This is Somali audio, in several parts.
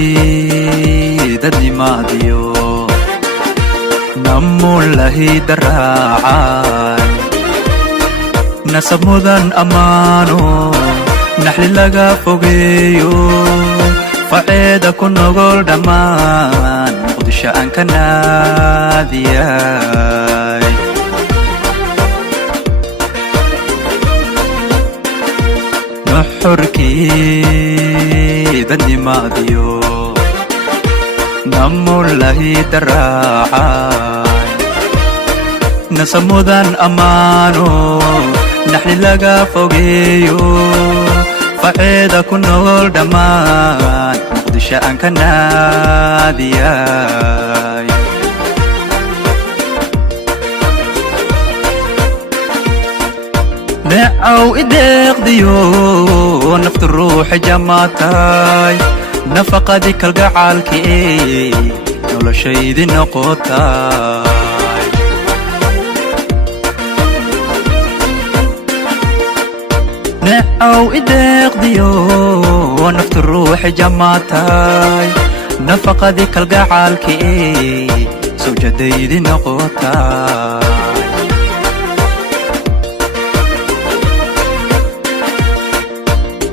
nuxurkii dadnimaadiyo namulahi daraacan nasab mudan ammaano naxli laga fogeeyo faceeda ku nogol dhammaan muqdisho aan ka naadiyay nuxurkii dadnimaadiyo namulahi daraacan nasab mudan ammaano naxli laga fogeeyo faceeda ku nogol dhammaan muqdisho aan ka naadiyay neecaw ideeqdiyo nafta ruuxa jamaatay nafaqadii kalgacaalkii noloshaydi noqotay neecaw ideeqdiyo nafta ruuxa jamaatay nafaqadii kalgacaalkii sawjadaydi noqotay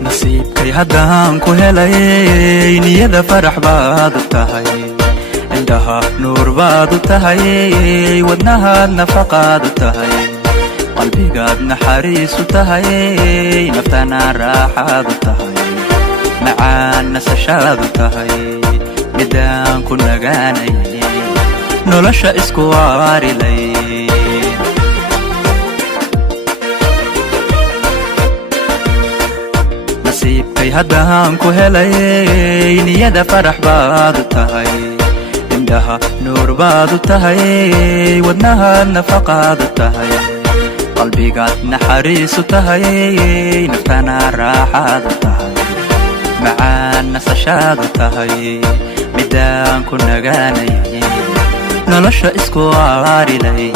nasiibkay haddaan ku helay niyada farax baad u tahay indhaha nuur baad u tahay wadnahaad nafaqaad u tahay qalbigaad naxariis u tahay naftana raaxaad u tahay macaan nasashaad u tahay midaan ku nagaanay nolosha isku waarilay nasiibkay haddaan ku helay niyada farax baad u tahay indhaha nuur baad u tahay wadnahaad nafaqaad u tahay qalbigaad naxariis u tahay naftana raaxaad u tahay macaan nasashaad u tahay midaan ku nagaanay nolosha isku waarilay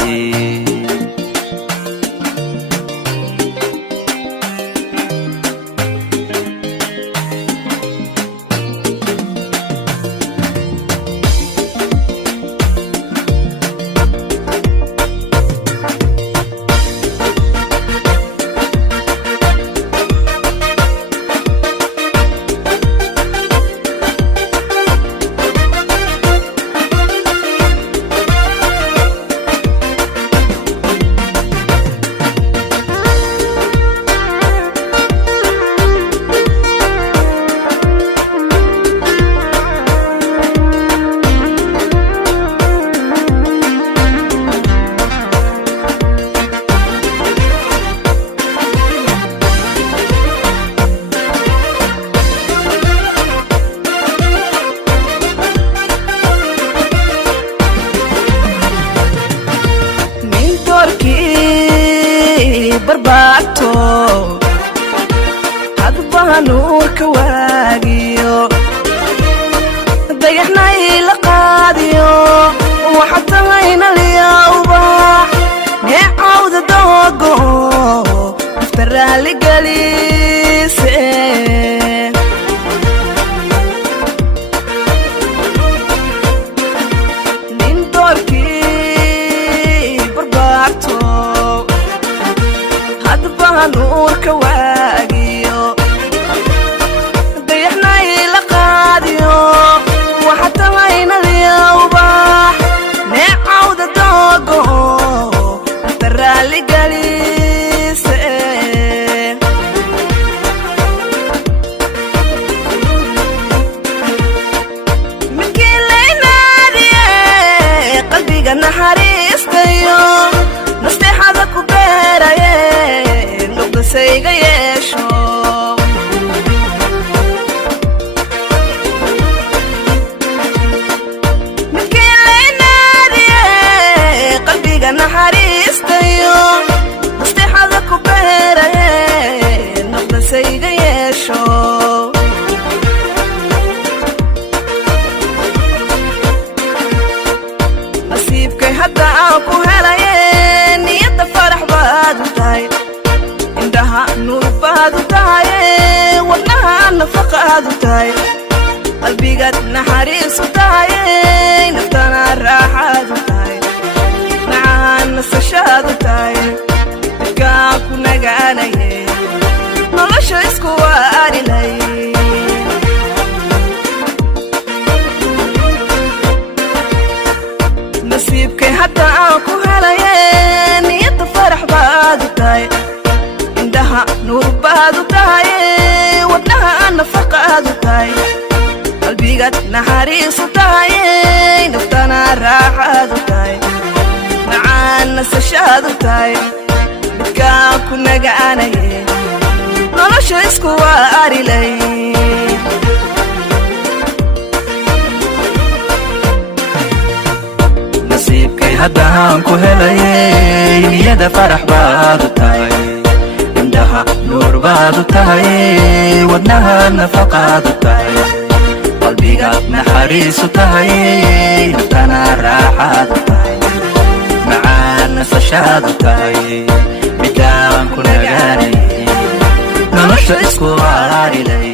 barbaarto hadba nuurka waagiyo dayaxna ila qaadiyo waxa tahayna liyawba neecawda doogo iftaraali galise nin doorkii barbaarto nuurka waagiyo dayaxna ila qaadiyo waxa tahayna liyawba neecawda doogo iftaraali galise midkii laynaadiye qalbiga naxariistayo nasteexada ku beeraye sayga yeesho midkii laynaadiye qalbiga naxariistayo nasteexada ku beeraye noqda sayga yeesho nasiibkay hadda aan ku helaye niyada farax baad u tahay indhaha nuur baad u tahay wadnaha nafaqaad u tahay qalbigaad naxariisu tahay naftana raaxaadu tahay macaan nasashaadu tahay dadkaa ku nagaanaye nolosha isku waarilay nasiibkay hadda aan ku helaye niyadda farax baadu tahay indhaha nuur baadu tahay wadnaha nafaqaadu tahay qalbigaad naxariisu tahay naftana raaxaadu tahay macaan nasashaadu tahay dadkaa ku nagaanaye nolosha isku waarilay nasiibkay haddaan ku helayay niyada farax baadu tahay indhaha nuur baadu tahay wadnaha nafaqaadu tahay qalbigaad naxariisu tahay naftana raaxaadu tahay macaan nasashaadu tahay midaan ku nagaanay nolosha isku waarilay